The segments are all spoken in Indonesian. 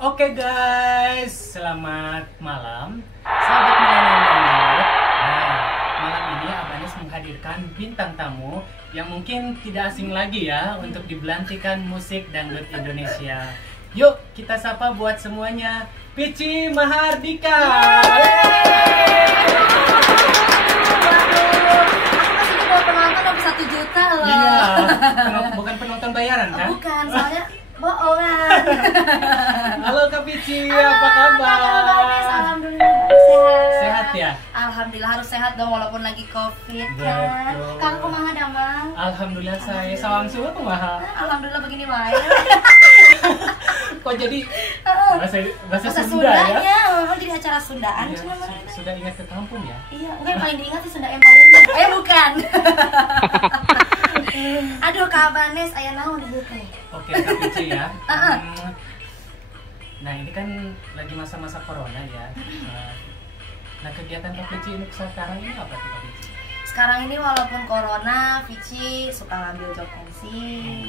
Oke guys, selamat malam sahabat milenial. Nah, malam ini Abanes menghadirkan bintang tamu yang mungkin tidak asing lagi ya untuk dibelantikan musik dangdut Indonesia. Yuk kita sapa buat semuanya, Pici Mahardika. Penonton dapat 1 juta loh. Iya, bukan penonton bayaran kan? Bukan, soalnya bohongan. Halo Kak Pici, apa kabar? Alhamdulillah sehat. Sehat ya? Alhamdulillah harus sehat dong walaupun lagi COVID kan. Betul. Kang kumaha damang? Alhamdulillah saya sawang sula kumaha. Alhamdulillah begini wae. Kok jadi bahasa Sunda Sundanya, ya? memang jadi acara Sundaan Iya, cuma sudah ingat ke kampung ya? Iya, enggak yang paling diingat sih Sunda Empire. Bukan. Aduh, Kak Abanes aya naon ieu teh? Oke, Kak Pici ya. Nah, ini kan lagi masa-masa corona ya. Nah, kegiatan Kak Pici ini sekarang ini apa tuh Kak Pici? Sekarang ini walaupun corona, Vici suka ngambil job MC,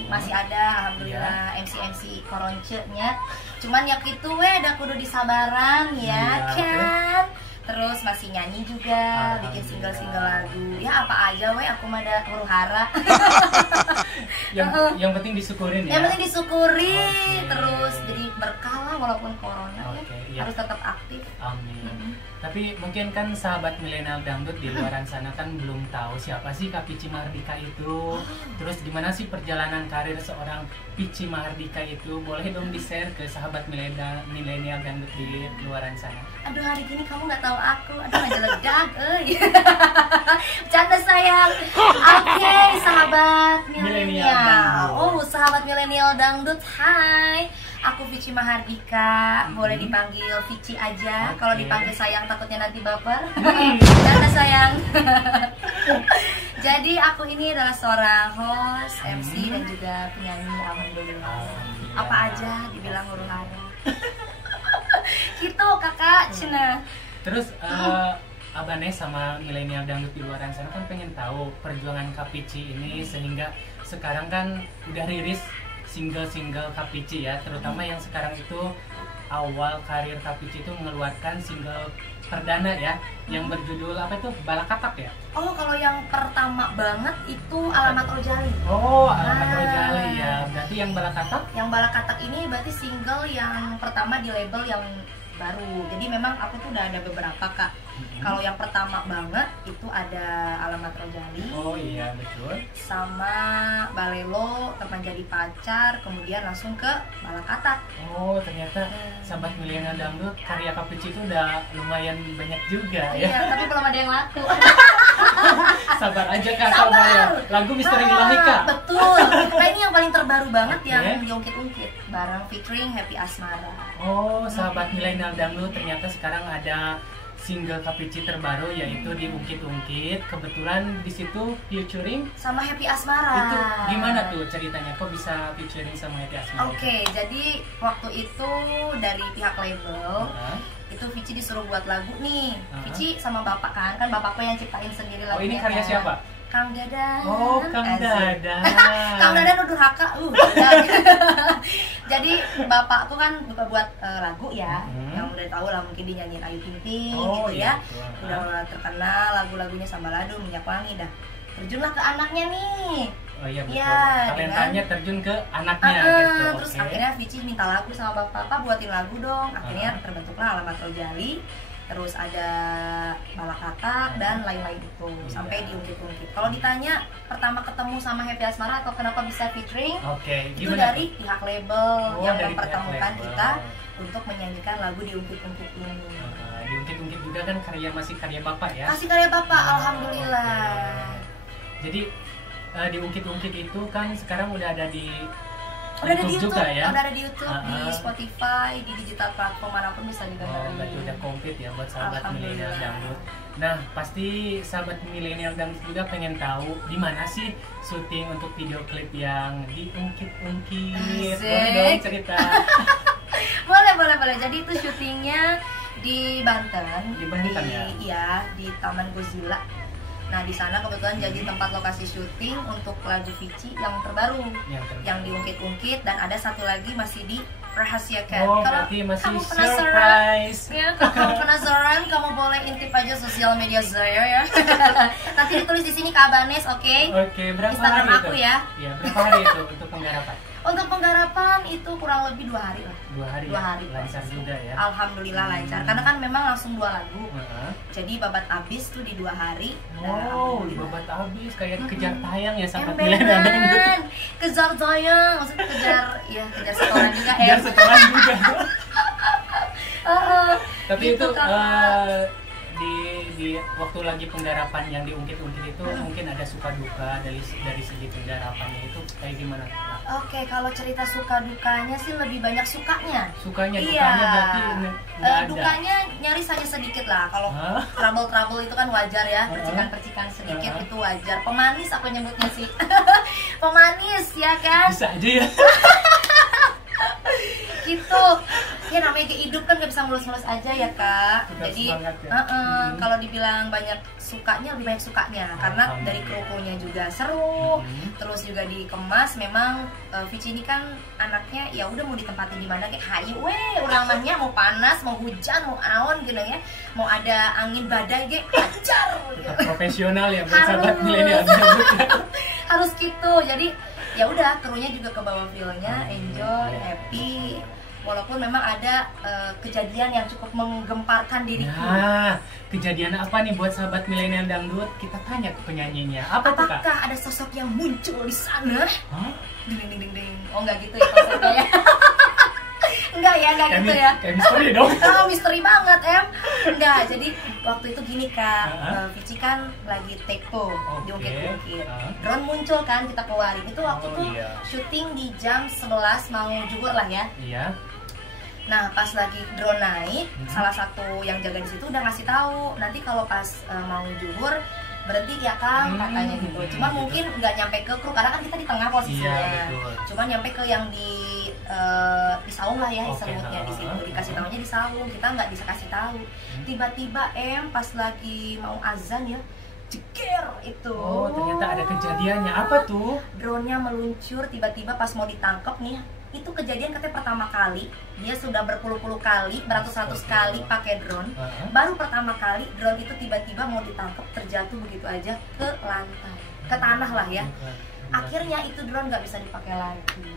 masih ada alhamdulillah MC koroncenya. Cuman ya gitu ada kudu disabaran ya kan. Terus masih nyanyi juga, bikin single lagu. Ya apa aja aku mah ada huru-hara. yang penting disyukurin ya. Yang penting disyukuri, terus jadi berkah lah walaupun corona ya. Harus tetap aktif. Amin. Tapi mungkin kan sahabat milenial dangdut di luaran sana kan belum tahu siapa sih Kak Pici Mahardika itu. Terus gimana sih perjalanan karir seorang Pici Mahardika itu? Boleh dong di-share ke sahabat milenial dangdut di luaran sana. Aduh, hari gini kamu nggak tahu aku. Aduh, ngejeledag bercanda sayang. Oke, sahabat milenial. Oh, sahabat milenial dangdut. Hai. Aku Pici Mahardika, boleh dipanggil Pici aja. Kalau dipanggil sayang takutnya nanti baper. Karena sayang. Jadi aku ini adalah seorang host, MC dan juga penyanyi. Alhamdulillah. Apa aja dibilang huru-hara. Gitu kakak Cina. Terus Abanes sama milenial dangdut di luar sana kan pengen tahu perjuangan Kak Pici ini sehingga sekarang kan udah rilis single-single Kak Pici ya, terutama yang sekarang itu awal karir Kak Pici itu mengeluarkan single perdana ya, yang berjudul apa itu? Balakatak ya? Oh, kalau yang pertama banget itu Alamat Rojali. Oh, Alamat Rojali ya. Berarti yang Balakatak? Yang Balakatak ini berarti single yang pertama di label yang baru. Jadi memang aku tuh udah ada beberapa Kak. Kalau yang pertama banget itu ada Alamat Rojali. Oh iya betul. Sama Balelo, Teman Jadi Pacar, kemudian langsung ke Balakatak. Oh ternyata sahabat milenial dangdut karya Kak Pici itu udah lumayan banyak juga ya. Iya, tapi belum ada yang laku. Sabar aja Kak, sabar ya. Lagu Misteri Ilahi Kak. Betul. Nah ini yang paling terbaru banget yang diungkit-ungkit bareng featuring Happy Asmara. Oh, sahabat milenial dangdut ternyata sekarang ada single Kak Pici terbaru yaitu Diungkit-ungkit. Kebetulan di situ featuring sama Happy Asmara. Itu gimana tuh ceritanya? Kok bisa featuring sama Happy Asmara? Oke, jadi waktu itu dari pihak label itu Vici disuruh buat lagu nih. Vici sama bapak kan bapakku yang ciptain sendiri lagunya. Oh, ini karya siapa? Kang Dadan. Oh, Kang Dadan. Kang Dadan udah haka. Jadi bapakku kan buat lagu ya. Yang udah tahu lah mungkin dinyanyiin Ayu Ting Ting gitu ya. Udah terkenal lagu-lagunya Sambalado, Minyak Wangi dah. Terjunlah ke anaknya nih. Oh iya betul. Ya, talentanya terjun ke anaknya gitu. Terus akhirnya Vici minta lagu sama bapak buatin lagu dong. Akhirnya terbentuklah Alamat Rojali. Terus ada Balakatak dan lain-lain itu sampai diungkit-ungkit. Kalau ditanya pertama ketemu sama Happy Asmara atau kenapa bisa featuring, itu dari pihak label yang mempertemukan kita untuk menyanyikan lagu Diungkit-ungkit ini. Diungkit-ungkit juga kan masih karya bapak ya? Masih karya bapak, alhamdulillah. Jadi Diungkit-ungkit itu kan sekarang udah ada di Udah ada di YouTube juga ya? Udah ada di YouTube, di Spotify, di digital platform manapun bisa didengarin. Berarti udah komplit ya buat sahabat milenial dangdut. Nah, pasti sahabat milenial dangdut juga pengen tahu di mana sih syuting untuk video klip yang Diungkit-ungkit. Boleh dong cerita. boleh. Jadi itu syutingnya di Banten. Di Banten ya? Iya, di Taman Godzilla. Nah di sana kebetulan jadi tempat lokasi syuting untuk lagu Vici yang terbaru, yang diungkit-ungkit, dan ada satu lagi masih di rahasiakan. Oh, Kalau berarti masih kamu penasaran, surprise. ya, kalau kamu penasaran, kamu boleh intip aja sosial media saya ya. Nanti ditulis di sini Kak Abanes, oke? Oke, berapa Instagram hari aku itu? ya. Iya, berapa hari itu untuk penggarapan? Untuk penggarapan itu kurang lebih 2 hari lah. 2 hari. 2 hari. Lancar juga ya. Alhamdulillah lancar. Karena kan memang langsung 2 lagu. Heeh. Jadi babat abis tuh di 2 hari. Dan Oh, alhamdulillah. babat habis kayak kejar tayang ya sahabat Emberan, milenial. kejar tayang, maksudnya kejar, ya kejar setoran juga Kejar setoran juga. Tapi gitu, itu Kakak. di waktu lagi penggarapan yang diungkit-ungkit itu mungkin ada suka duka dari segi penggarapannya itu kayak gimana? Oke, kalau cerita suka dukanya sih lebih banyak sukanya. Sukanya, Iya. dukanya berarti nggak ada. Dukanya nyaris hanya sedikit lah. Kalau Hah? trouble itu kan wajar ya, percikan-percikan sedikit itu wajar. Pemanis aku nyebutnya sih. Pemanis ya kan? Bisa aja ya. Gitu ya, namanya hidup kan gak bisa mulus-mulus aja ya Kak. Tetap Jadi semangat ya. kalau dibilang banyak sukanya, lebih banyak sukanya karena dari kru-krunya juga seru. Terus juga dikemas, memang Vici ini kan anaknya ya udah mau ditempatin di mana kayak hayu ulamanya, mau panas, mau hujan, mau awan gitu ya, mau ada angin badai ge hajar gitu. Profesional ya buat Harus. sahabat milenial. Harus gitu. Jadi ya udah, krunya juga ke bawah feel-nya, enjoy, happy. Walaupun memang ada kejadian yang cukup menggemparkan diriku. Nah, kejadian apa nih buat sahabat milenial dangdut? Kita tanya ke penyanyinya. Apa tuh, Kak? Apakah ada sosok yang muncul di sana? Hah? Ding ding ding ding. Oh, enggak gitu ya konsepnya ya. Enggak ya, enggak gitu ya. Kayak misteri dong. Oh, misteri banget, Em. Enggak, jadi waktu itu gini Kak, Vici kan lagi take tuh, Oke. diungkit-ungkit. Drone muncul kan, kita keluarin. Itu waktu Oh, tuh iya. syuting di jam 11 mau zuhur lah ya. Iya. Nah, pas lagi drone naik, salah satu yang jaga di situ udah ngasih tahu, nanti kalau pas mau zuhur berhenti ya Kang, katanya gitu. Cuman mungkin nggak nyampe ke kru karena kan kita di tengah posisinya. Iya, betul. Cuman nyampe ke yang di saung lah ya, Oke, disebutnya di situ. Dikasih tahunya di saung, kita nggak bisa kasih tahu. Tiba-tiba pas lagi mau azan ya, jeger itu. Oh, ternyata ada kejadiannya. Apa tuh? Drone-nya meluncur tiba-tiba pas mau ditangkap nih. Itu kejadian katanya pertama kali. Dia sudah berpuluh-puluh kali, beratus-ratus kali pakai drone. Baru pertama kali drone itu tiba-tiba mau ditangkap, terjatuh begitu aja ke lantai, ke tanah lah ya. Akhirnya itu drone nggak bisa dipakai lagi.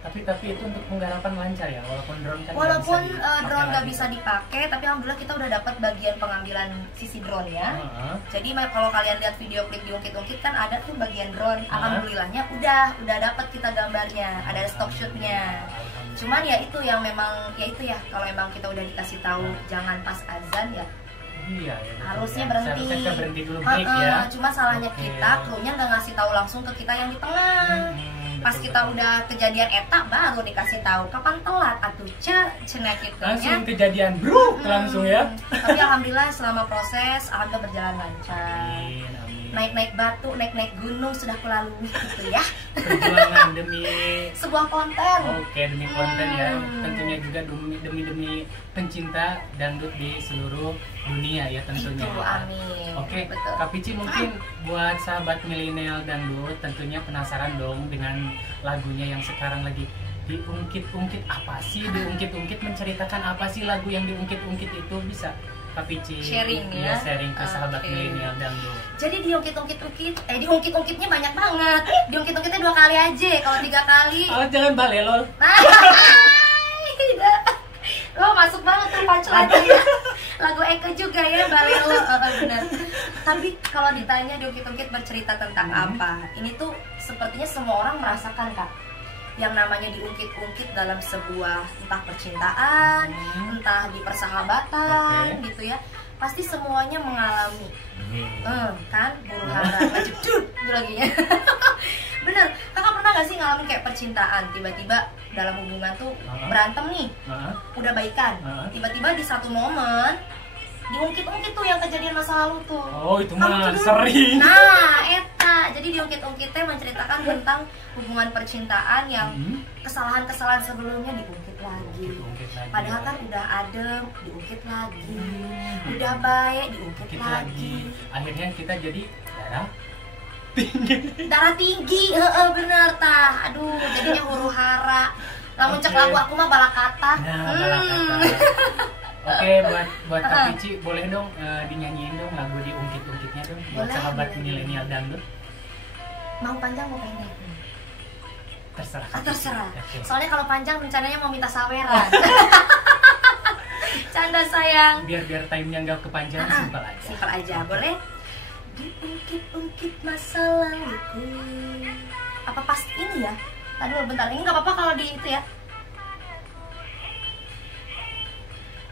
Tapi itu untuk penggarapan lancar ya, walaupun drone kan Walaupun dipakai drone nggak lagi. bisa dipakai, tapi alhamdulillah kita udah dapat bagian pengambilan sisi drone ya. Heeh. Jadi kalau kalian lihat video klip diungkit-ungkit kan ada tuh bagian drone. Alhamdulillahnya udah dapat kita gambarnya, ada stock shootnya. Cuman ya itu yang memang ya itu ya, kalau emang kita udah dikasih tahu jangan pas azan ya Iya, ya, betul harusnya ya. berhenti. Seharusnya kita berhenti dulu break ya. Cuma salahnya Oke. kita, krunya nggak ngasih tahu langsung ke kita yang di tengah. Pas Betul, kita betul. udah kejadian eta baru dikasih tahu kapan telat atuh cenah gitu langsung kejadian bro langsung ya. Tapi alhamdulillah selama proses alhamdulillah berjalan lancar. Amin, amin. Naik-naik batu, naik-naik gunung sudah kulalui gitu ya. Perjuangan demi Sebuah konten. Oke, demi konten ya. Tentunya juga demi pencinta dangdut di seluruh dunia ya tentunya. Itu, amin. Oke, Betul. Kak Pici mungkin buat sahabat milenial dangdut tentunya penasaran dong dengan lagunya yang sekarang lagi diungkit-ungkit. Apa sih diungkit-ungkit, menceritakan apa sih lagu yang diungkit-ungkit itu? Bisa Kak Pici Sharing ya? sharing ke sahabat Oke. milenial dangdut. Jadi diungkit-ungkitnya banyak banget. Diungkit-ungkitnya 2 kali aja. Kalau 3 kali Oh, jangan balelol. Lo masuk banget tuh punchline-nya. Lagu Eke juga ya, Balelo. Benar. Tapi kalau ditanya diungkit-ungkit bercerita tentang apa? Ini tuh sepertinya semua orang merasakan Kak. Yang namanya diungkit-ungkit dalam sebuah entah percintaan, entah di persahabatan gitu ya. Pasti semuanya mengalami. Kan huru hara jedut lagi ya. Bener, kakak pernah gak sih ngalamin kayak percintaan, tiba-tiba dalam hubungan tuh berantem nih, udah baikan, tiba-tiba di satu momen diungkit-ungkit tuh yang kejadian masa lalu tuh. Oh, itu Kamu mah tuh dulu- sering. Nah, eta, jadi diungkit-ungkitnya menceritakan tentang hubungan percintaan yang kesalahan-kesalahan sebelumnya diungkit lagi. Diungkit lagi. Padahal kan udah adem, diungkit lagi. Udah baik, diungkit Diungkit lagi. Akhirnya kita jadi darah Darah tinggi, bener tah. Aduh, jadinya huru hara. Lamun cek lagu aku mah balakata. Nah, balakata. Oke, buat Kak Pici boleh dong dinyanyiin dong lagu diungkit-ungkitnya dong buat Boleh, sahabat boleh. milenial dangdut. Mau panjang mau pendek? Terserah. Terserah. Oke. Soalnya kalau panjang rencananya mau minta saweran. Canda sayang. Biar time-nya nggak kepanjangan, simpel aja. Simpel aja, boleh? Diungkit-ungkit masa laluku. Apa pas ini ya? Tadi bentar, ini nggak apa-apa kalau di itu ya.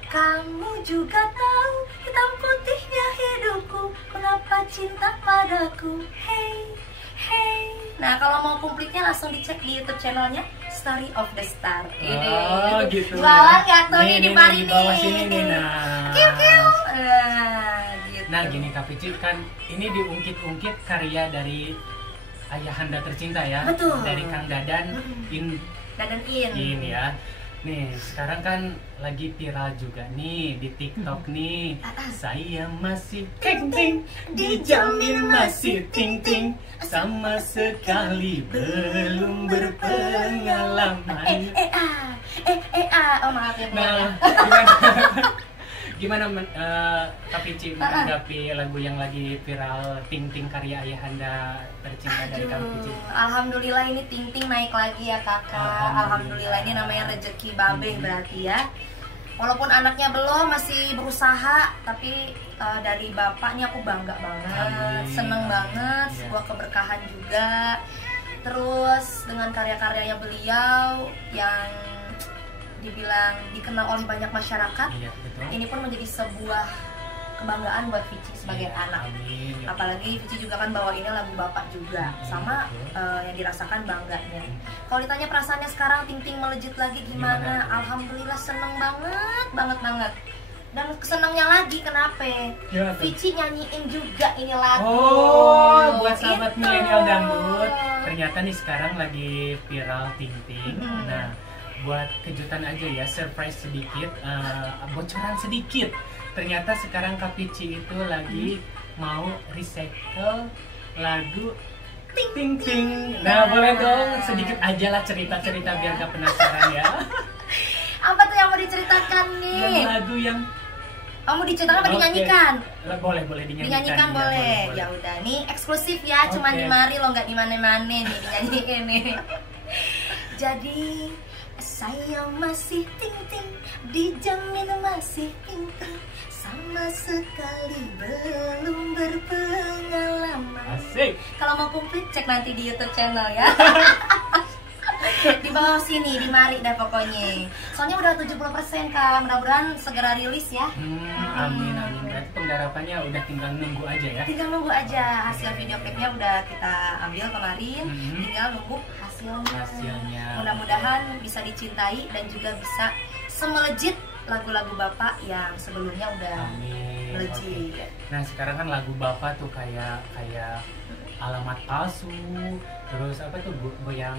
Kamu juga tahu hitam putihnya hidupku, mengapa cinta padaku, hey, hey. Nah kalau mau komplitnya langsung dicek di YouTube channelnya Story of the Star. Oh gitu. Jualan nggak tuh nih di mari di bawah nih. sini nih. Nah. Kiu kiu. Gitu. Nah gini Kak Pici, kan ini diungkit-ungkit karya dari ayahanda tercinta ya. Betul. Dari Kang Dadan Dadan in. ini ya. Nih sekarang kan lagi viral juga nih di TikTok nih. Saya masih ting ting, dijamin masih ting ting, sama sekali belum berpengalaman. Oh maaf ya Bu. Nah, gimana Kak Pici menanggapi lagu yang lagi viral Ting Ting karya ayahanda tercinta dari Kak Pici? Alhamdulillah ini Ting Ting naik lagi ya kakak. Alhamdulillah ini namanya rezeki babe berarti ya. Walaupun anaknya belum, masih berusaha, tapi dari bapaknya aku bangga banget, seneng banget, sebuah keberkahan juga. Terus dengan karya-karyanya beliau yang dibilang dikenal oleh banyak masyarakat, Iya, betul. ini pun menjadi sebuah kebanggaan buat Vici sebagai anak. Amin. Ya. Apalagi Vici juga kan bawainnya lagu bapak juga, sama yang dirasakan bangganya. Kalau ditanya perasaannya sekarang Ting Ting melejit lagi gimana? Alhamdulillah seneng banget. Dan senengnya lagi kenapa? Gimana tuh? Vici nyanyiin juga ini lagu. Oh, buat sahabat Gitu. milenial dangdut, ternyata nih sekarang lagi viral Ting Ting. Nah, buat kejutan aja ya, surprise sedikit, bocoran sedikit. Ternyata sekarang Kak Pici itu lagi mau recycle lagu Ting Ting. Nah, boleh dong sedikit aja lah cerita-cerita biar gak penasaran ya. Apa tuh yang mau diceritakan nih? Yang lagu yang Kamu diceritakan apa Oke. dinyanyikan? boleh dinyanyikan. Dinyanyikan Iya, boleh. boleh. Ya udah, nih eksklusif ya, cuman Oke. di mari lo nggak di mana-mana nih dinyanyiin nih. Jadi saya masih ting ting, dijamin masih ting ting, sama sekali belum berpengalaman. Asik. Kalau mau komplit cek nanti di YouTube channel ya. Di bawah sini, di mari dah pokoknya. Soalnya udah 70% Kak, mudah-mudahan segera rilis ya. Amin. Berarti penggarapannya udah tinggal nunggu aja ya. Tinggal nunggu aja, hasil video klipnya udah kita ambil kemarin, tinggal nunggu hasilnya. Mudah-mudahan bisa dicintai dan juga bisa semelejit lagu-lagu Bapak yang sebelumnya udah Amin. melejit. Oke. Nah sekarang kan lagu Bapak tuh kayak alamat palsu, terus apa tuh goyang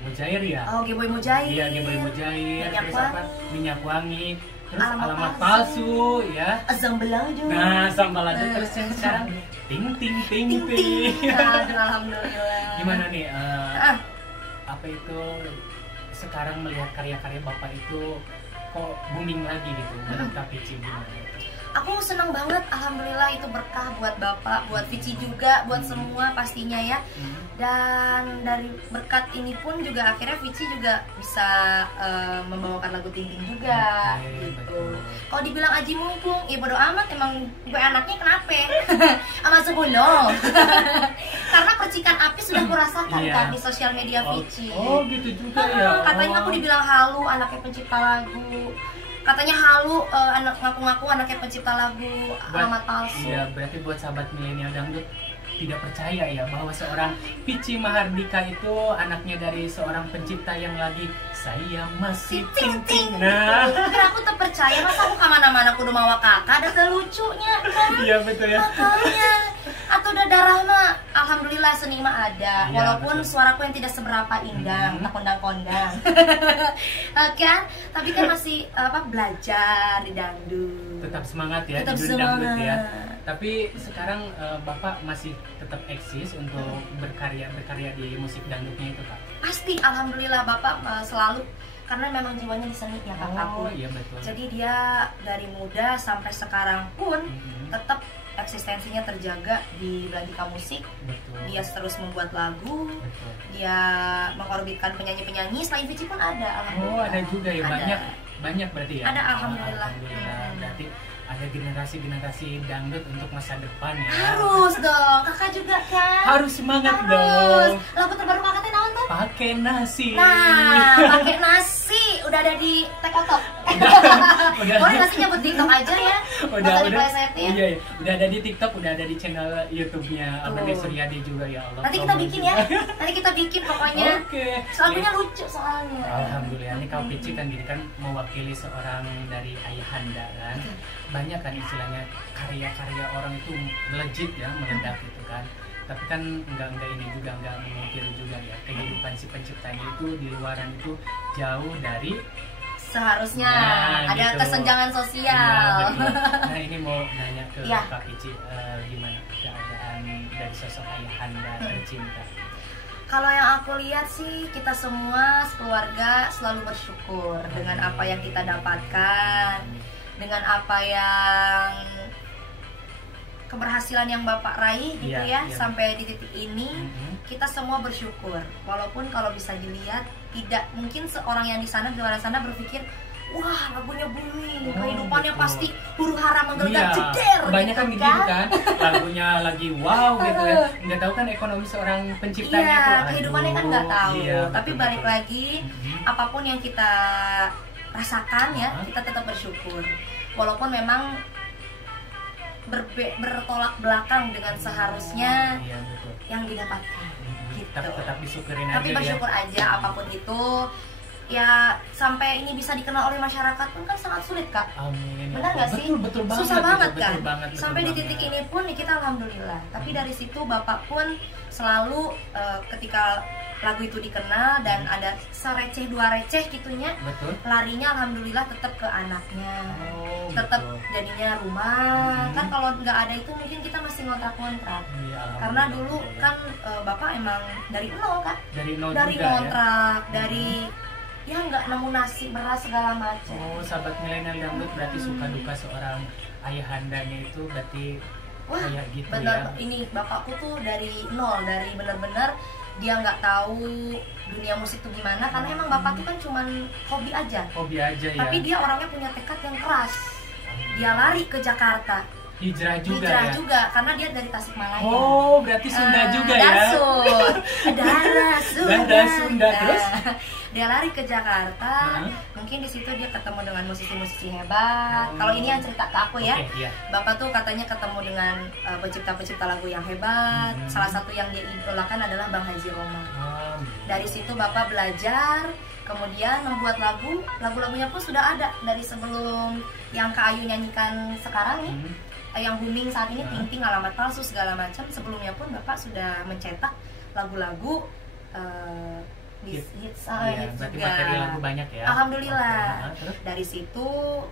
mujair ya? Oh, Geboy Mujair. Iya, Geboy Mujair. Minyak Terus apa? Wangi. Minyak wangi. Terus Alamat alamat palsu. palsu ya. Azam Belaju. Nah, sambal ladu terus yang sekarang ting ting ting ting. Aduh, alhamdulillah. Gimana nih? Apa itu sekarang melihat karya-karya Bapak itu kok booming lagi gitu? Menurut Kak Pici gimana? Aku senang banget, alhamdulillah itu berkah buat Bapak, buat Vici juga, buat semua pastinya ya. Dan dari berkat ini pun juga akhirnya Vici juga bisa membawakan lagu Ting Ting juga Oke, gitu. betul. Kalau dibilang aji mumpung, ya bodo amat, emang gue anaknya kenapa? Sama 10. Karena percikan api sudah kurasakan Iya. kan di sosial media Vici. Oh gitu juga ya. Katanya aku dibilang halu, anaknya pencipta lagu. Katanya halu, anak ngaku-ngaku anaknya pencipta lagu, alamat palsu. Iya, berarti buat sahabat milenial dangdut tidak percaya ya bahwa seorang Pici Mahardika itu anaknya dari seorang pencipta yang lagi saya masih ting ting. Nah, Karena aku tuh percaya, masa aku kemana-mana kudu mawa kakak, ada lucunya kan? iya betul ya. Makanya, atau udah darah mah, alhamdulillah seni mah ada. Iya, Walaupun betul. suaraku yang tidak seberapa indah, tak kondang-kondang. Kan? Tapi kan masih belajar di dangdut. Tetap semangat ya Tetap di dunia dangdut ya. semangat. Tapi sekarang Bapak masih tetap eksis untuk berkarya di musik dangdutnya itu Kak. Pasti, alhamdulillah Bapak selalu karena memang jiwanya di seni ya kakakku. Iya betul. Jadi dia dari muda sampai sekarang pun tetap eksistensinya terjaga di belantika musik. Betul. Dia terus membuat lagu. Betul. Dia mengorbitkan penyanyi-penyanyi. Selain Vici pun ada, alhamdulillah. Oh ada juga ya, Ada. banyak berarti ya. Ada, alhamdulillah. Alhamdulillah. Berarti ada generasi dangdut untuk masa depan ya. Harus dong, kakak juga kan. Harus semangat Harus. dong. Lagu terbaru kakak teh naon tuh? Pakai nasi. Nah, pakai nasi udah ada di TikTok. Udah. Boleh nasi nyebut TikTok aja ya. Udah diplesetin. Iya, udah ada di TikTok, udah ada di channel YouTube-nya Abang Tuh. Suryadi juga ya Allah. Nanti kita bikin ya. Nanti kita bikin pokoknya. Oke. Lagunya lucu soalnya. Alhamdulillah, ini Kak Pici kan gini kan mewakili seorang dari ayahanda kan. Banyak kan istilahnya karya-karya orang itu melejit ya, meledak gitu kan. Tapi kan enggak ini juga, enggak memungkiri juga ya, kehidupan si penciptanya itu di luaran itu jauh dari Seharusnya nah, ada gitu. kesenjangan sosial. Iya, betul. Nah ini mau nanya ke Iya. Kak Pici, gimana keadaan dari sosok ayahanda tercinta? Kalau yang aku lihat sih, kita semua keluarga selalu bersyukur dengan apa yang kita dapatkan, dengan apa yang keberhasilan yang Bapak raih gitu Iya, ya, iya. sampai di titik ini kita semua bersyukur. Walaupun kalau bisa dilihat, tidak mungkin seorang yang di sana, di luar sana berpikir, wah lagunya booming, kehidupannya betul. pasti huru hara menggelegar Iya, jeder kebanyakan gitu gitu kan, lagunya lagi wow gitu ya, nggak tahu kan ekonomi seorang penciptanya Iya, tuh. kehidupannya kan nggak tahu. Iya, Tapi betul, balik betul. lagi, apapun yang kita rasakan ya, kita tetap bersyukur. Walaupun memang bertolak belakang dengan seharusnya Iya, betul. yang didapatkan. Gitu. Tetap disyukurin aja Tapi bersyukur ya. aja apapun itu. Ya sampai ini bisa dikenal oleh masyarakat pun kan sangat sulit kak. Amin. Benar nggak sih? Betul banget. Susah banget betul kan. banget, betul Sampai di banget. titik ini pun ya kita alhamdulillah. Tapi dari situ bapak pun selalu ketika lagu itu dikenal dan ada sereceh dua receh gitunya, Betul. larinya alhamdulillah tetap ke anaknya. Oh, Tetap betul. jadinya rumah. Kan kalau nggak ada itu mungkin kita masih ngontrak-ngontrak. Iya, Karena alhamdulillah, dulu betul ya. kan bapak emang dari nol kan. dari nol Dari juga ya. ngontrak, dari ya nggak nemu nasi beras segala macam. Oh, sahabat milenial dangdut berarti suka duka seorang ayahandanya itu berarti Wah, kayak gitu bener, ya. ini bapakku tuh dari nol, dari bener-bener dia nggak tahu dunia musik tuh gimana, karena emang bapak tuh kan cuman hobi aja. Hobi aja ya. Tapi dia orangnya punya tekad yang keras. Dia lari ke Jakarta, hijrah juga hijrah ya. juga, karena dia dari Tasikmalaya. Oh, berarti Sunda juga ya. Dasut. Darah Sunda. Darah Sunda, terus? Dia lari ke Jakarta. Mungkin di situ dia ketemu dengan musisi-musisi hebat. Kalau ini yang cerita ke aku ya. Oke, iya. Bapak tuh katanya ketemu dengan pencipta-pencipta lagu yang hebat. Salah satu yang dia idolakan adalah Bang Haji Roma. Dari situ Bapak belajar, kemudian membuat lagu. Lagu-lagunya pun sudah ada dari sebelum yang Kak Ayu nyanyikan sekarang nih. Yang booming saat ini, Ting Ting, Alamat Palsu, segala macam. Sebelumnya pun Bapak sudah mencetak lagu-lagu hits berarti juga. materi lagu banyak ya. Alhamdulillah. Oke, terus? Dari situ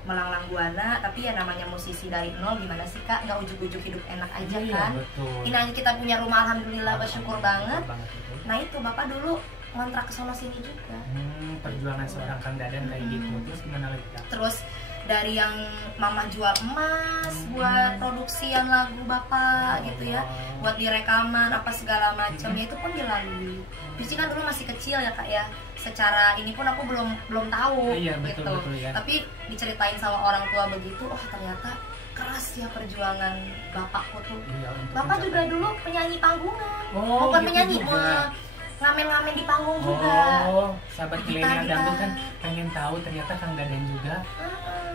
melanglang buana, tapi ya namanya musisi dari nol gimana sih kak? Nggak ujuk-ujuk hidup enak aja Iya, kan? betul. Ini aja kita punya rumah, alhamdulillah bersyukur banget. Itu. Nah itu bapak dulu ngontrak ke sono sini juga. Perjuangan seorang Kang Dadan kayak gitu. Terus gimana lagi Kak? Terus dari yang mama jual emas buat produksian lagu bapak gitu ya, buat direkaman apa segala macamnya itu pun dilalui. Pici kan dulu masih kecil ya kak ya, secara ini pun aku belum tahu Iya, betul, gitu. betul, ya. Tapi diceritain sama orang tua begitu, oh ternyata keras ya perjuangan bapakku tuh. Iya, untuk Bapak mencapai- juga dulu penyanyi panggungan, Oh, bukan gitu penyanyi, juga. ngamen-ngamen di panggung juga. Oh, sahabat milenial Gitar-gitar. dangdut kan pengen tahu ternyata Kang Dadan juga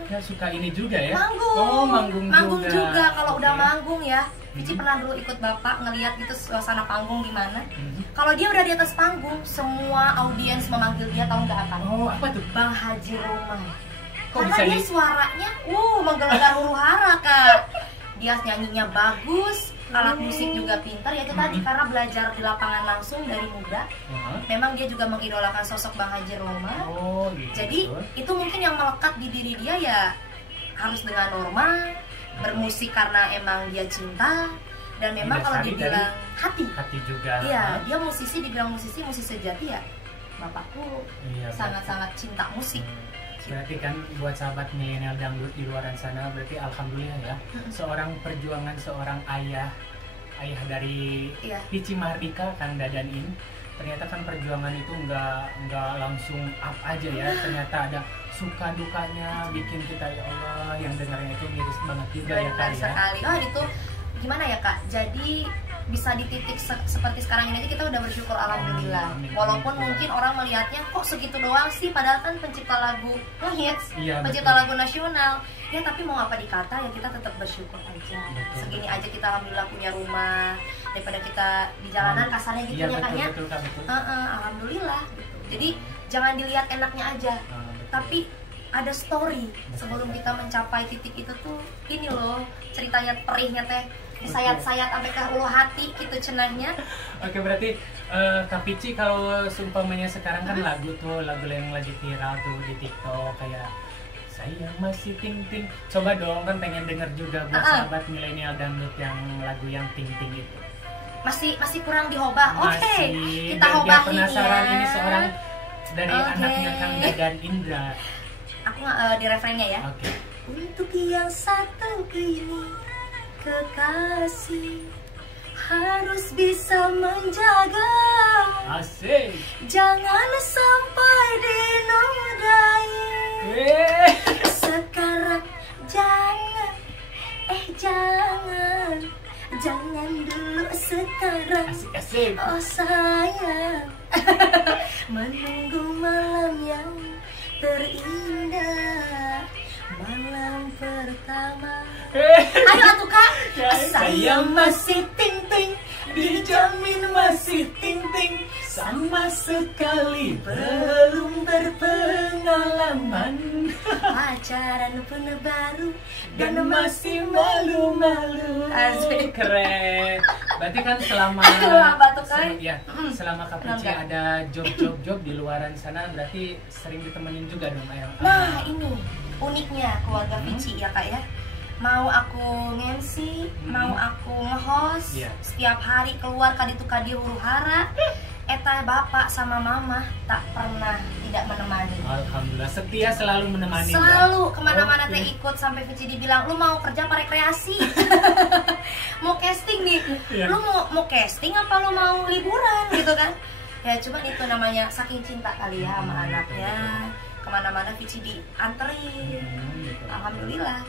ya suka ini juga ya. Manggung. Oh, manggung juga. Kalau udah Oke. manggung ya, Pici pernah dulu ikut bapak ngeliat gitu suasana panggung gimana. Mhm. Kalau dia udah di atas panggung, semua audiens memanggil dia, tahu nggak apa? Oh, apa tuh? Bang Haji Roma. Kok Karena bisa dia suaranya, menggelegar huru hara kak. Dia nyanyinya bagus, alat musik juga pintar. Ya itu tadi karena belajar di lapangan langsung dari muda. Memang dia juga mengidolakan sosok Bang Haji Roma. Oh, gitu. Jadi itu mungkin yang melekat di diri dia ya, harus dengan norma, bermusik karena emang dia cinta, dan memang kalau Didasari dibilang dari hati. hati juga. Iya, dia musisi, dibilang musisi sejati ya. bapakku Iya, sangat-sangat cinta musik. Berarti kan buat sahabat milenial dangdut di luar sana, berarti alhamdulillah ya, seorang perjuangan seorang ayah dari Iya. Pici Mardika, Kang Dadan ini, ternyata kan perjuangan itu nggak langsung up aja ya, ternyata ada suka dukanya, bikin kita ya Allah yang dengarnya itu miris banget juga ya Benar Kak ya. sekali. Oh itu gimana ya Kak? Jadi bisa di titik seperti sekarang ini aja kita udah bersyukur alhamdulillah. Amin. Walaupun mungkin orang melihatnya kok segitu doang sih, padahal kan pencipta lagu ngehits, Iya, pencipta betul. lagu nasional. Ya tapi mau apa dikata ya kita tetap bersyukur aja. Betul. Segini aja kita alhamdulillah punya rumah, daripada kita di jalanan kasarnya gitu Iya ya Kak ya. betul Kak, betul. Alhamdulillah gitu. Jadi jangan dilihat enaknya aja, Betul. tapi ada story sebelum kita mencapai titik itu tuh. Ini loh ceritanya perihnya teh, disayat-sayat sampai ke ulu hati gitu cenahnya. Oke, berarti Kak Pici kalau seumpamanya sekarang kan lagu yang lagi viral tuh di TikTok kayak saya masih ting ting. Coba dong, kan pengen denger juga buat sahabat milenial dangdut yang lagu yang ting ting itu. Masih kurang dihobah. Oke, Masih, kita biar hobahin penasaran ya. ini seorang dari Oke. anaknya Kang Dadan Indra. Aku di refrennya ya. Oke. Untuk yang satu ini kekasih harus bisa menjaga, Asik. jangan sampai dinodai. Sekarang jangan dulu sekarang. Asik. Oh sayang, menunggu malam yang terindah, malam pertama. Ayo atuh Kak. Saya masih ting ting, dijamin masih ting ting, sama sekali belum berpengalaman, pacaran pun baru dan masih malu-malu. Asik. Keren. Berarti kan selama Batuk kan? selama Kak Pici Kenapa? ada job di luaran sana, berarti sering ditemenin juga dong ayang. Nah ini uniknya keluarga Pici ya Kak ya. Mau aku nge-MC, mau aku nge-host, Iya. setiap hari keluar kaditu kadi huru hara, eta bapak sama mama tak pernah tidak menemani. Alhamdulillah setia selalu menemani. Selalu kemana-mana Oke. teh ikut, sampai Pici dibilang lu mau kerja apa rekreasi. Mau casting nih, Iya. lu mau casting apa lu mau liburan gitu kan. Ya cuman itu namanya saking cinta kali ya sama anaknya, kemana-mana Pici dianterin. Gitu. Alhamdulillah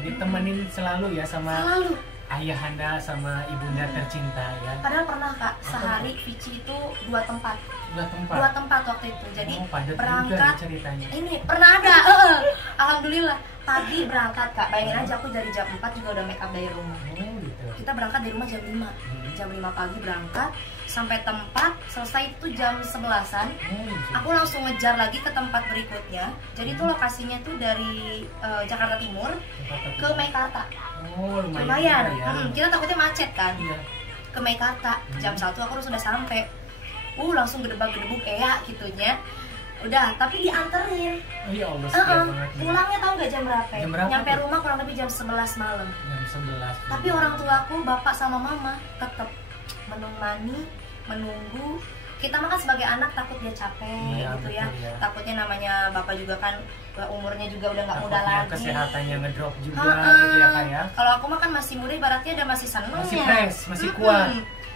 Ditemenin selalu ya sama selalu. ayahanda sama ibunda tercinta ya. Padahal pernah Kak, sehari Pici itu dua tempat Dua tempat. waktu itu. Jadi padat juga berangkat nih ceritanya. ini pernah ada alhamdulillah pagi berangkat Kak, bayangin aja aku dari jam 4 juga udah make up dari rumah. Oh gitu. Kita berangkat dari rumah jam 5 jam 5 pagi berangkat sampai tempat, selesai itu jam 11-an. Gitu. Aku langsung ngejar lagi ke tempat berikutnya. Jadi itu lokasinya tuh dari Jakarta Timur ke Meikarta. Oh lumayan. Lumayan. juga ya. Kita takutnya macet kan. Iya. Ke Meikarta jam 1 aku sudah sampai. Langsung gedebak-gedebuk gitunya. Udah, tapi dianterin. Oh ya Allah setia banget. nih. Pulangnya tahu nggak jam berapa? Jam berapa Nyampe tuh? rumah kurang lebih jam 11 malam. Jam 11. Tapi orang tuaku, bapak sama mama tetap menemani, menunggu. Kita mah kan sebagai anak takut dia capek Iya, gitu ya. betul ya. Takutnya namanya bapak juga kan umurnya juga udah nggak muda Takutnya lagi. kesehatannya ngedrop juga Ha-ha. gitu ya Kak ya. Kalau aku mah kan masih muda, ibaratnya udah masih seneng Masih ya. fresh, masih kuat.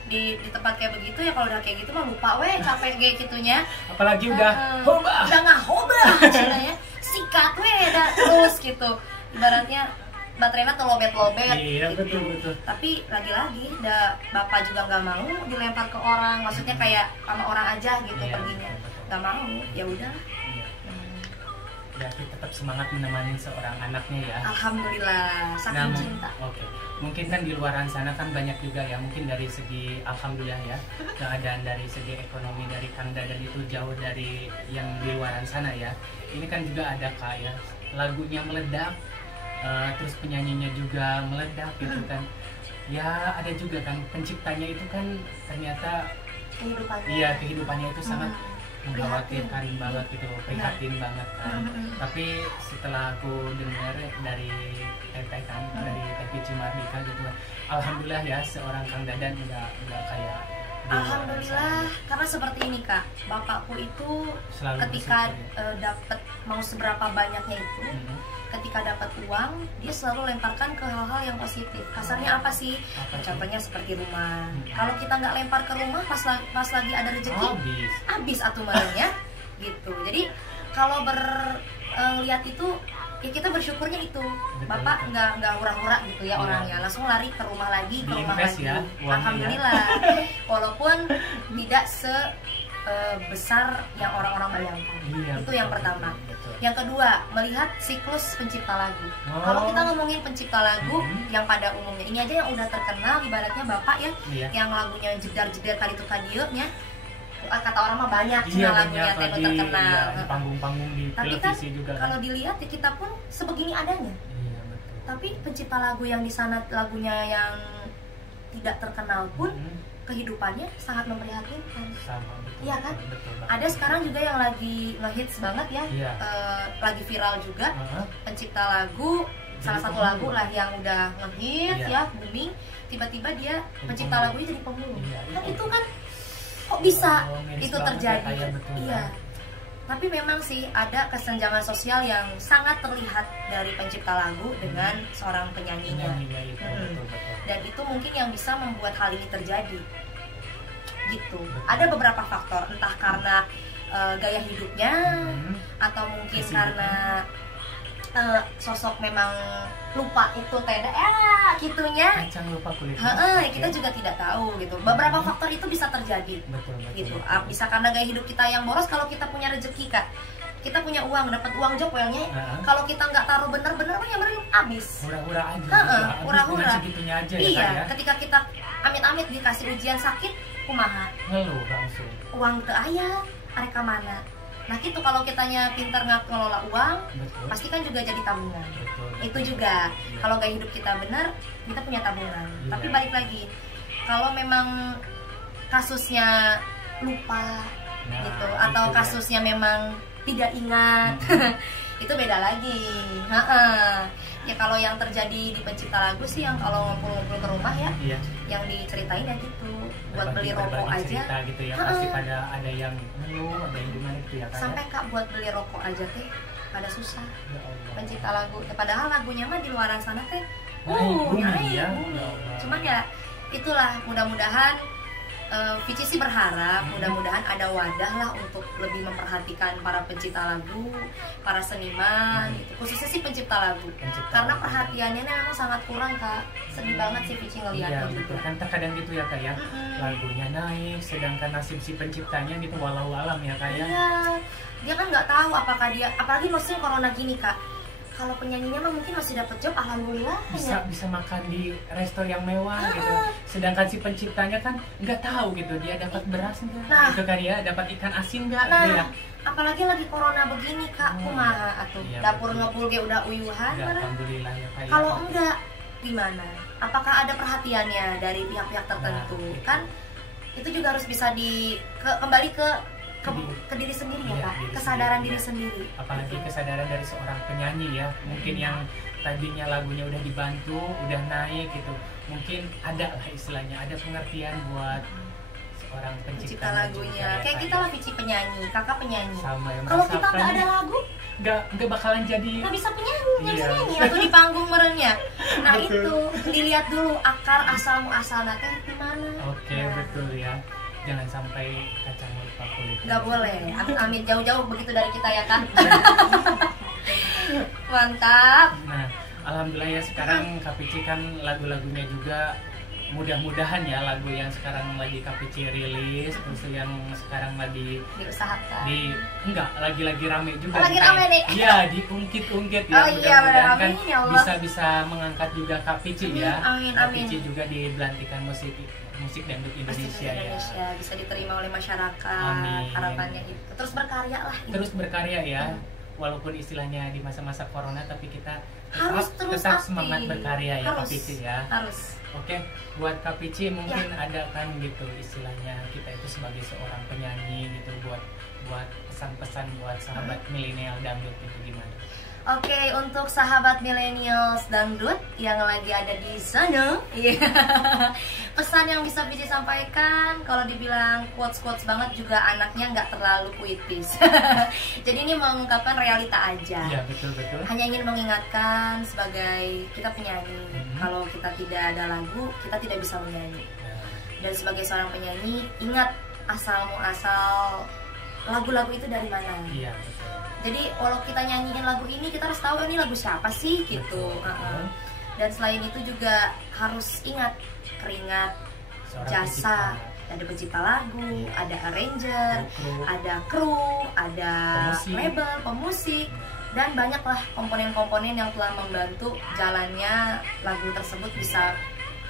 Di tempat kayak begitu ya, kalau udah kayak gitu mah lupa weh capek kayak gitunya. Apalagi udah hoba. Udah nggak hoba istilahnya, sikat weh dah terus gitu. Ibaratnya baterainya tuh lobet-lobet Iya gitu. betul. Tapi lagi-lagi bapak juga nggak mau dilempar ke orang, maksudnya kayak sama orang aja gitu Iya, perginya. betul. Nggak mau, ya udah. Iya. Berarti tetap semangat menemani seorang anaknya ya. Alhamdulillah, saking cinta. Oke. Mungkin kan di luaran sana kan banyak juga ya, mungkin dari segi alhamdulillah ya, keadaan dari segi ekonomi dari Kang Dadan itu jauh dari yang di luaran sana ya. Ini kan juga ada kayak lagunya meledak, terus penyanyinya juga meledak gitu kan. Ya ada juga kan penciptanya itu kan ternyata Kehidupannya. kehidupannya itu sangat mengkhawatirkan banget gitu, prihatin banget kan. Tapi setelah aku dengar dari Teteh kan, dari Teh Pici Mardika gitu, alhamdulillah ya seorang Kang Dadan udah kayak Alhamdulillah, karena seperti ini Kak, bapakku itu Selalu ketika bersyukur. dapat mau seberapa banyaknya itu, ketika dapat uang dia selalu lemparkan ke hal-hal yang positif. Kasarnya apa sih? Apa sih? Contohnya seperti rumah. Kalau kita nggak lempar ke rumah, pas lagi ada rezeki, habis aturannya gitu. Jadi kalau lihat itu ya kita bersyukurnya itu. Bapak nggak hura-hura gitu ya orangnya, langsung lari ke rumah lagi, ke rumah lagi. Ya, Alhamdulillah. Walaupun tidak besar yang orang-orang bayangkan. Itu yang pertama. Yang kedua, melihat siklus pencipta lagu. Kalau kita ngomongin pencipta lagu yang pada umumnya ini aja yang udah terkenal, ibaratnya Bapak ya, yang lagunya jedar-jedar kali itu kadieunya, kata orang mah banyak lagunya yang terkenal. Di panggung-panggung di tapi televisi kan, juga. Kalau dilihat ya kita pun sebegini adanya. Iya, betul. Tapi pencipta lagu yang di sana lagunya yang tidak terkenal pun kehidupannya sangat memprihatinkan. Sama, betul. Iya kan? Betul, ada sekarang juga yang lagi ngehits banget ya, lagi viral juga, pencipta lagu, salah satu lagu lah yang udah ngehits ya, booming, tiba-tiba dia pencipta lagunya jadi pemulung. Kan itu kan kok bisa itu terjadi? Iya. Tapi memang sih ada kesenjangan sosial yang sangat terlihat dari pencipta lagu dengan seorang penyanyinya. Dan itu mungkin yang bisa membuat hal ini terjadi. Gitu. Ada beberapa faktor, entah karena gaya hidupnya atau mungkin karena sosok memang lupa itu tenda gitunya. Kacang lupa kulit. Kita juga tidak tahu gitu. Beberapa faktor itu bisa terjadi. Betul. Gitu. Bisa karena gaya hidup kita yang boros. Kalau kita punya rezeki Kak, kita punya uang, dapat uang jopelnya, kalau kita nggak taruh bener-bener ya bener habis. Hura-hura aja. Hura-hura. Segitunya aja iya, ya. Ketika kita amit-amit dikasih ujian sakit, kumaha? Ngeluh langsung. Uang teu aya, arek mana? Nah gitu, kalau kitanya pintar ngelola uang, pasti kan juga jadi tabungan. Betul. Itu juga kalau gaya hidup kita benar, kita punya tabungan. Tapi balik lagi, kalau memang kasusnya lupa gitu, atau kasusnya memang tidak ingat, itu beda lagi. Ya kalau yang terjadi di pencipta lagu sih, yang kalau ngumpul-ngumpul ke rumah ya, yang diceritain ya gitu, buat beli rokok aja gitu ya, pasti ada yang ngeluh, ada yang gimana gitu ya. Sampai Kak buat beli rokok aja teh pada susah. Pencipta lagu, padahal lagunya mah di luaran sana teh ya. Cuman ya itulah, mudah-mudahan Vici sih berharap mudah-mudahan ada wadah lah untuk lebih memperhatikan para pencipta lagu, para seniman gitu. Khususnya sih pencipta lagu. Karena perhatiannya memang sangat kurang Kak. Sedih banget sih Vici ngeliatnya. Iya betul kan, terkadang gitu ya Kak ya. Lagunya naik, sedangkan nasib si penciptanya gitu walau alam ya Kak ya. Iya, dia kan nggak tahu apakah dia, apalagi musim corona gini Kak. Kalau penyanyinya mah mungkin masih dapat job, alhamdulillah. Bisa makan di resto yang mewah gitu. Sedangkan si penciptanya kan nggak tahu gitu, dia dapat beras nggak, gitu kan ya, dapat ikan asin nggak, gitu ya. Apalagi lagi corona begini Kak, kumaha atuh. Dapur ngebul ge udah uyuhan. Alhamdulillah ya Kak. Kalau enggak gimana? Apakah ada perhatiannya dari pihak-pihak tertentu? Kan itu juga harus bisa kembali ke diri sendiri ya Kak, kesadaran diri sendiri. Apalagi kesadaran dari seorang penyanyi ya, mungkin yang tadinya lagunya udah dibantu, udah naik gitu, mungkin ada lah istilahnya, ada pengertian buat seorang pencipta lagunya. Kayak kita lah Vici penyanyi, Kakak penyanyi. Ya, kalau kita nggak ada lagu, nggak bakalan jadi, nggak bisa penyanyi, nggak bisa nyanyi atau di panggung merenya. Nah itu dilihat dulu akar asal muasalnya teh di mana. Oke, betul ya. Jangan sampai kacang lupa kulit. Nggak boleh, amit jauh-jauh begitu dari kita ya kan. Mantap. Nah, alhamdulillah ya sekarang Kak Vici kan lagu-lagunya juga mudah-mudahan ya, lagu yang sekarang lagi Kak Vici rilis, terus yang sekarang lagi diusahakan. Lagi rame juga. Lagi rame nih. Iya, diungkit-ungkit ya. Mudah-mudahan kan bisa mengangkat juga Kak Vici ya. Amin. Kak Vici juga dibelantikan musik dangdut Indonesia ya. Bisa diterima oleh masyarakat. Amin. Harapannya itu. Terus berkarya lah. Terus berkarya ya. Walaupun istilahnya di masa-masa corona, tapi kita tetap semangat berkarya ya Kak Vici ya. Harus. Oke, buat Kak Vici mungkin ada kan gitu istilahnya, kita itu sebagai seorang penyanyi gitu, buat pesan-pesan buat sahabat milenial dangdut itu gimana? Oke, untuk sahabat millennials dangdut yang lagi ada di sana, pesan yang bisa Pici sampaikan, kalau dibilang quotes-quotes banget juga anaknya nggak terlalu puitis. Jadi ini mengungkapkan realita aja. Iya, betul. Hanya ingin mengingatkan sebagai kita penyanyi, kalau kita tidak ada lagu, kita tidak bisa menyanyi. Dan sebagai seorang penyanyi, ingat asal muasal lagu-lagu itu dari mana. Iya, betul. Jadi walau kita nyanyiin lagu ini, kita harus tahu ini lagu siapa sih gitu. Dan selain itu juga harus ingat keringat, jasa, ada pencipta lagu, ada arranger, ada kru, ada label, pemusik, dan banyaklah komponen-komponen yang telah membantu jalannya lagu tersebut bisa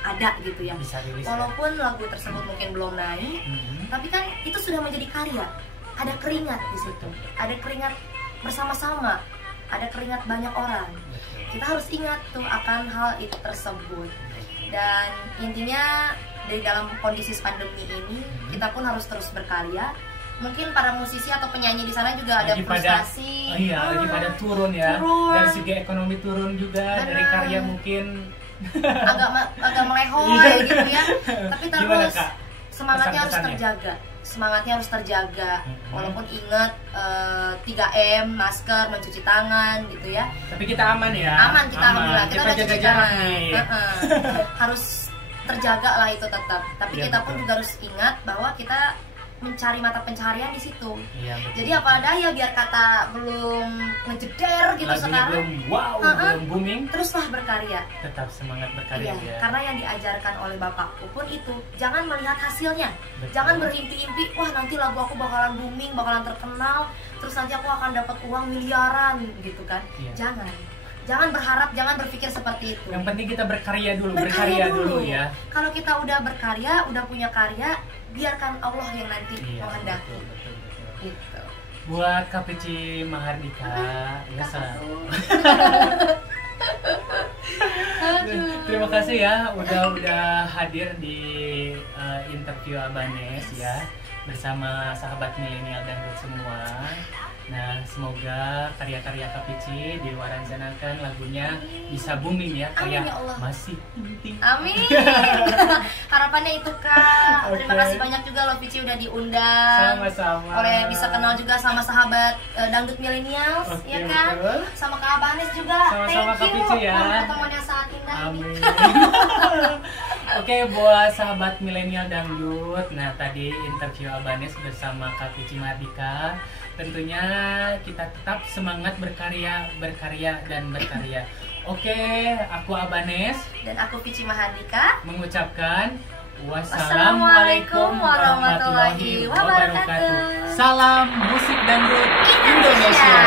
ada gitu ya. Walaupun lagu tersebut mungkin belum naik, tapi kan itu sudah menjadi karya. Ada keringat di situ, ada keringat bersama-sama, ada keringat banyak orang. Kita harus ingat tuh akan hal itu tersebut. Dan intinya dari dalam kondisi pandemi ini, kita pun harus terus berkarya. Mungkin para musisi atau penyanyi di sana juga ada frustasi. Lagi pada turun ya. Dari segi ekonomi turun juga. Bener. Dari karya mungkin agak melehoy gitu ya. Tapi terus semangatnya harus terjaga. Semangatnya harus terjaga, walaupun ingat 3M, masker, mencuci tangan gitu ya. Tapi kita aman ya. Aman, kita alhamdulillah. Kita udah cuci tangan. Harus terjaga lah itu tetap. Tapi kita pun juga harus ingat bahwa kita mencari mata pencaharian di situ. Iya, jadi apa daya biar kata belum ngejeder gitu lagunya sekarang. Belum booming. Teruslah berkarya. Tetap semangat berkarya. Iya, karena yang diajarkan oleh bapakku pun itu, jangan melihat hasilnya. Betul. Jangan berimpi-impi, wah nanti lagu aku bakalan booming, bakalan terkenal, terus nanti aku akan dapat uang miliaran gitu kan. Iya. Jangan berharap, jangan berpikir seperti itu. Yang penting kita berkarya dulu ya. Kalau kita udah berkarya, udah punya karya, biarkan Allah yang nanti menghendaki. Betul. Gitu. Buat Kak Pici Mahardika, ya selalu. Terima kasih ya udah hadir di interview Abanes ya bersama sahabat milenial dan semua. Nah, semoga karya-karya Kak Pici di luar sana kan lagunya bisa booming ya, kayak masih penting. Amin. Harapannya itu Kak. Okay. Terima kasih banyak juga loh Pici udah diundang. Sama-sama. Oleh bisa kenal juga sama sahabat dangdut millennials, ya kan? Betul. Sama Kak Abanes juga. Sama-sama Kak Pici ya. Pertemuan yang sangat indah. Amin. Oke, buat sahabat milenial dangdut. Nah, tadi interview Abanes bersama Kak Pici Mahardika. Tentunya kita tetap semangat berkarya. Oke, aku Abanes dan aku Pici Mahardika mengucapkan wassalamualaikum warahmatullahi wabarakatuh. Salam musik dangdut Indonesia.